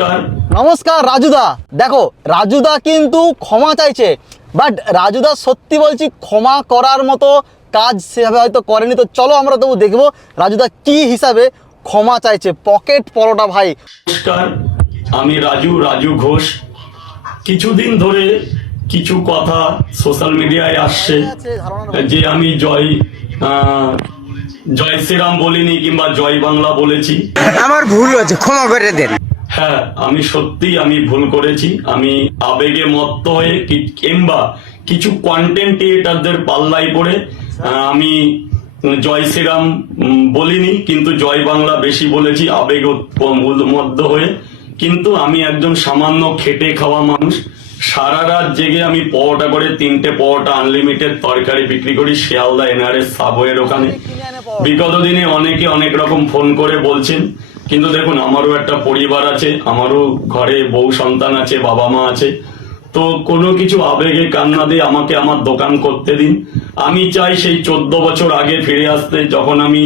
নমস্কার। নমস্কার রাজুদা। দেখো রাজুদা কিন্তু ক্ষমা চাইছে, বাট রাজুদা সত্যি বলছি ক্ষমা করার মতো কাজ সেভাবে হয়তো করেনি। তো চলো আমরা তবু দেখবো রাজুদা কি হিসাবে ক্ষমা চাইছে। পকেট পরোটা ভাই। নমস্কার, আমি রাজু ঘোষ। কিছুদিন ধরে কিছু কথা সোশ্যাল মিডিয়ায় আসছে যে আমি জয় শ্রীরাম বলিনি কিংবা জয় বাংলা বলেছি। আমার ভুল হয়েছে, ক্ষমা করে দেন। হ্যাঁ, আমি ভুল করেছি। আমি আবেগে মত্ত হয়ে কিংবা কিছু কন্টেন্ট ক্রিয়েটারদের পাল্লায় পড়ে আমি জয় শ্রীরাম বলিনি, কিন্তু জয় বাংলা বেশি বলেছি আবেগ মধ্য হয়ে। কিন্তু আমি একজন সামান্য খেটে খাওয়া মানুষ। সারা রাত জেগে আমি পরোটা করে 3টে পরোটা আনলিমিটেড তরকারি বিক্রি করি শিয়ালদা এনআরএস সাবওয়ের ওখানে। বিগত দিনে অনেকে অনেক রকম ফোন করে বলছেন, কিন্তু দেখুন আমারও একটা পরিবার আছে, আমারও ঘরে বউ সন্তান আছে, বাবা মা আছে। তো কোনো কিছু আবেগে কান্না দিয়ে আমাকে আমার দোকান করতে দিন। আমি চাই সেই 14 বছর আগে ফিরে আসতে, যখন আমি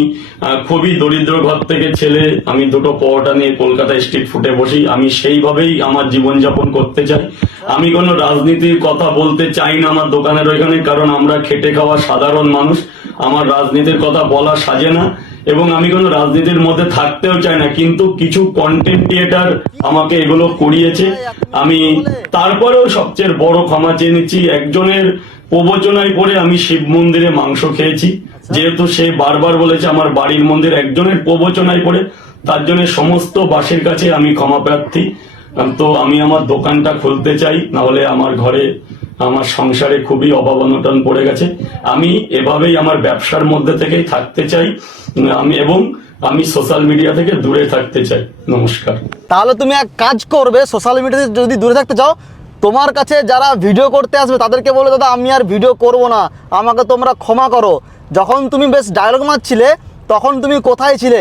খুবই দরিদ্র ঘর থেকে ছেলে, আমি 2টো পরোটা নিয়ে কলকাতা স্ট্রিট ফুটে বসি। আমি সেইভাবেই আমার জীবনযাপন করতে চাই। আমি কোনো রাজনীতির কথা বলতে চাই না আমার দোকানের ওইখানে, কারণ আমরা খেটে খাওয়া সাধারণ মানুষ। আমার রাজনীতির কথা বলা সাজে না এবং আমি কোনো রাজনীতির মধ্যে থাকতেও চাই না, কিন্তু কিছু কন্টেন্ট ক্রিয়েটার আমাকে এগুলো করিয়েছে। আমি তারপরেও সবচেয়ে বড় ক্ষমা চেয়ে নিচ্ছি। একজনের প্রবচনায় পড়ে আমি শিব মন্দিরে মাংস খেয়েছি, যেহেতু সে বারবার বলেছে আমার বাড়ির মন্দির। একজনের প্রবচনায় পড়ে, তার জন্য সমস্ত বাসীর কাছে আমি ক্ষমা প্রার্থী। তো আমি আমার দোকানটা খুলতে চাই, না হলে আমার ঘরে আমার সংসারে খুবই অভাব অনটন পড়ে গেছে। আমি এভাবেই আমার ব্যবসার মধ্যে থেকেই থাকতে চাই আমি সোশ্যাল মিডিয়া থেকে দূরে থাকতে চাই। নমস্কার। তাহলে তুমি এক কাজ করবে, সোশ্যাল মিডিয়াতে যদি দূরে থাকতে চাও, তোমার কাছে যারা ভিডিও করতে আসবে তাদেরকে বলে দাদা আমি আর ভিডিও করব না, আমাকে তোমরা ক্ষমা করো। যখন তুমি বেশ ডায়লগ মারছিলে তখন তুমি কোথায় ছিলে?